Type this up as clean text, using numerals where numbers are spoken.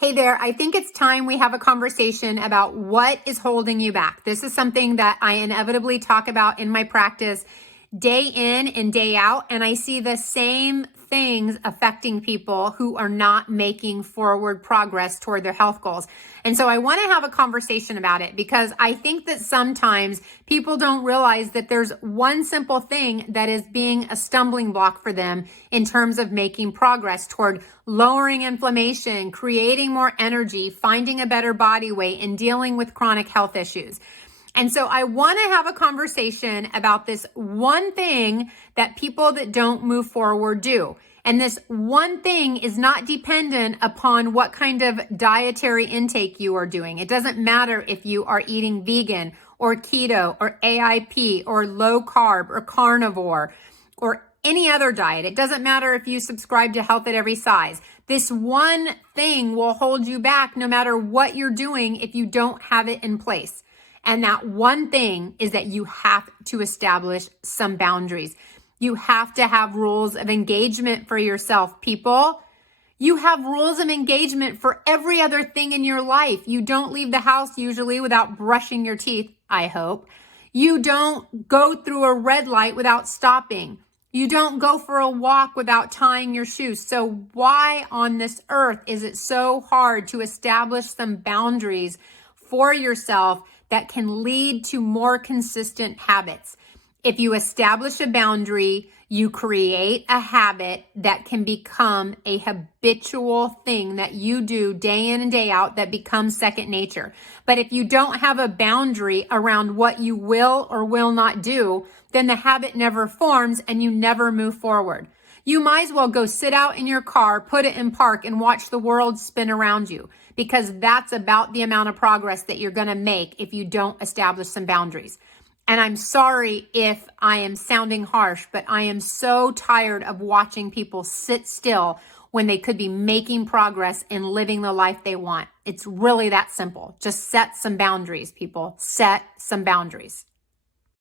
Hey there, I think it's time we have a conversation about what is holding you back. This is something that I inevitably talk about in my practice day in and day out, and I see the same things affecting people who are not making forward progress toward their health goals. And so I want to have a conversation about it because I think that sometimes people don't realize that there's one simple thing that is being a stumbling block for them in terms of making progress toward lowering inflammation, creating more energy, finding a better body weight, and dealing with chronic health issues. And so I want to have a conversation about this one thing that people that don't move forward do. And this one thing is not dependent upon what kind of dietary intake you are doing. It doesn't matter if you are eating vegan or keto or AIP or low carb or carnivore or any other diet. It doesn't matter if you subscribe to Health at Every Size. This one thing will hold you back no matter what you're doing if you don't have it in place. And that one thing is that you have to establish some boundaries. You have to have rules of engagement for yourself, people. You have rules of engagement for every other thing in your life. You don't leave the house usually without brushing your teeth, I hope. You don't go through a red light without stopping. You don't go for a walk without tying your shoes. So why on this earth is it so hard to establish some boundaries for yourself that can lead to more consistent habits? If you establish a boundary, you create a habit that can become a habitual thing that you do day in and day out that becomes second nature. But if you don't have a boundary around what you will or will not do, then the habit never forms and you never move forward. You might as well go sit out in your car, put it in park, and watch the world spin around you, because that's about the amount of progress that you're going to make if you don't establish some boundaries. And I'm sorry if I am sounding harsh, but I am so tired of watching people sit still when they could be making progress and living the life they want. It's really that simple. Just set some boundaries, people. Set some boundaries.